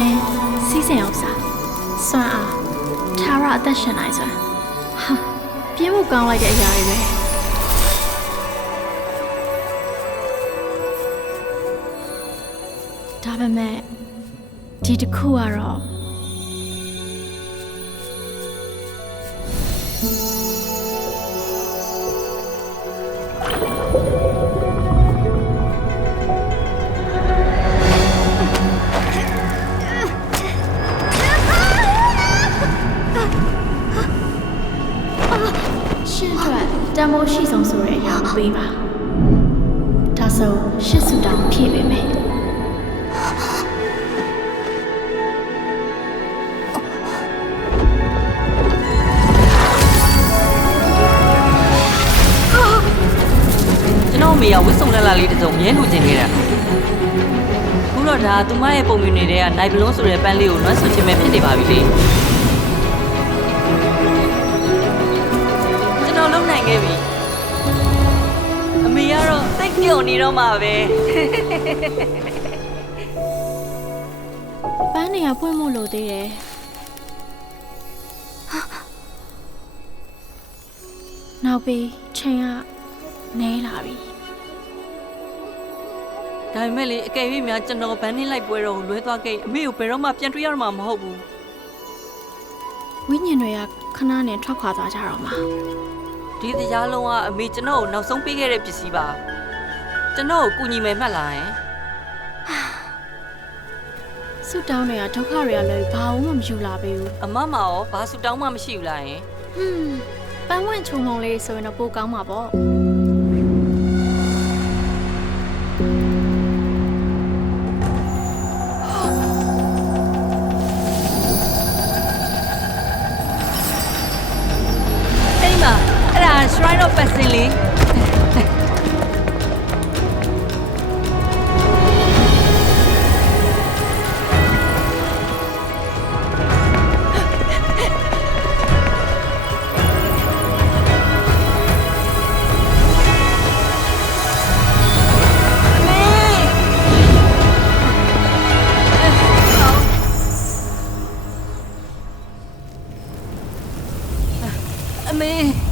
တဲ့စီးစင်အောင်စားစွမ်းအားထာဝရအသက်ရှင်နိုင်စွမ်းဟာပြင်းဖို့ကောင်းလိုက်တဲ့အရာတွေပဲဒါပေမဲ့ဒီတစ်ခုကတော့ န်ဖိုးရှိဆုံးဆိုတဲ့အရာကိုပေးပါဒါဆိုရှစ်စုတောင်ဖြည့်ပေးမယ်ကျွန်တော်အမေကဝစ်စုံလက်လာလေးတစ်စုံမြဲလူကျင်နေတာခုတော့ဒါသူမရဲ့ပုံမြင်နေတဲ့ကနိုင်ဘလုံးဆိုတဲ့ပန်းလေးကိုလွှမ်းဆွချင်မဲ့ဖြစ်နေပါပြီလေ န်တော်လုံနိုင်ခဲ့ပြီအမေကတော့စိတ်ပြုံနေတော့မှာပဲပန်းနေရပွင့်မှုလို့သေးတယ်နောက်ပြီးချိန်ကနဲလာပြီဒါပေမဲ့လေအကယ်၍များကျွန်တော်ဗန်းနှင်းလိုက်ပွဲတော့လွဲသွားခဲ့ရင်အမေကိုဘယ်တော့မှပြန်တွေ့ရမှာမဟုတ်ဘူးဝိညာဉ်တွေကခဏနဲ့ထွက်ခွာသွားကြတော့မှာ ဒီတရားလုံးကအမေကျွန်တော်ကိုနောက်ဆုံးပေးခဲ့တဲ့ပစ္စည်းပါကျွန်တော်ကိုကူညီမယ်မှတ်လားယင်ဆုတောင်းတွေကဒုက္ခတွေကလည်းဘာမှမယူလာပေးဘူးအမမရောဘာဆူတောင်းမှမရှိဘူးလားယင်ဟွန်းပန်းဝင်ချုံမုံလေးဆိုရင်တော့ပိုကောင်းမှာပေါ့ Shrine of Basili. me.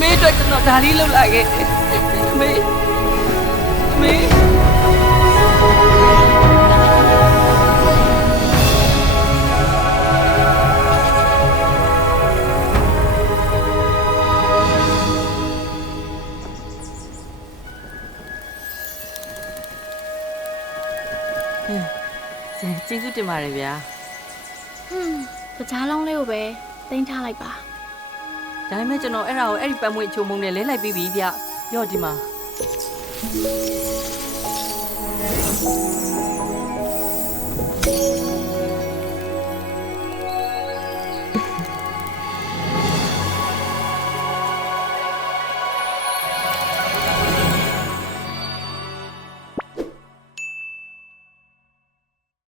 မေအတွက်ကျွန်တော်ဒါလေးလုပ်လာခဲ့တယ်အမေအမေကျေးဇူးတင်ပါတယ်ဗျာဟွန်းပကြားလုံးလေးကိုပဲတင်ထားလိုက်ပါ ဒါပေမဲ့ကျွန်တော်အဲ့ဒါကိုအဲ့ဒီပန်းမွေးအချုံမုံနဲ့လဲလိုက်ပြီးပြီဗျရော့ဒီမှာ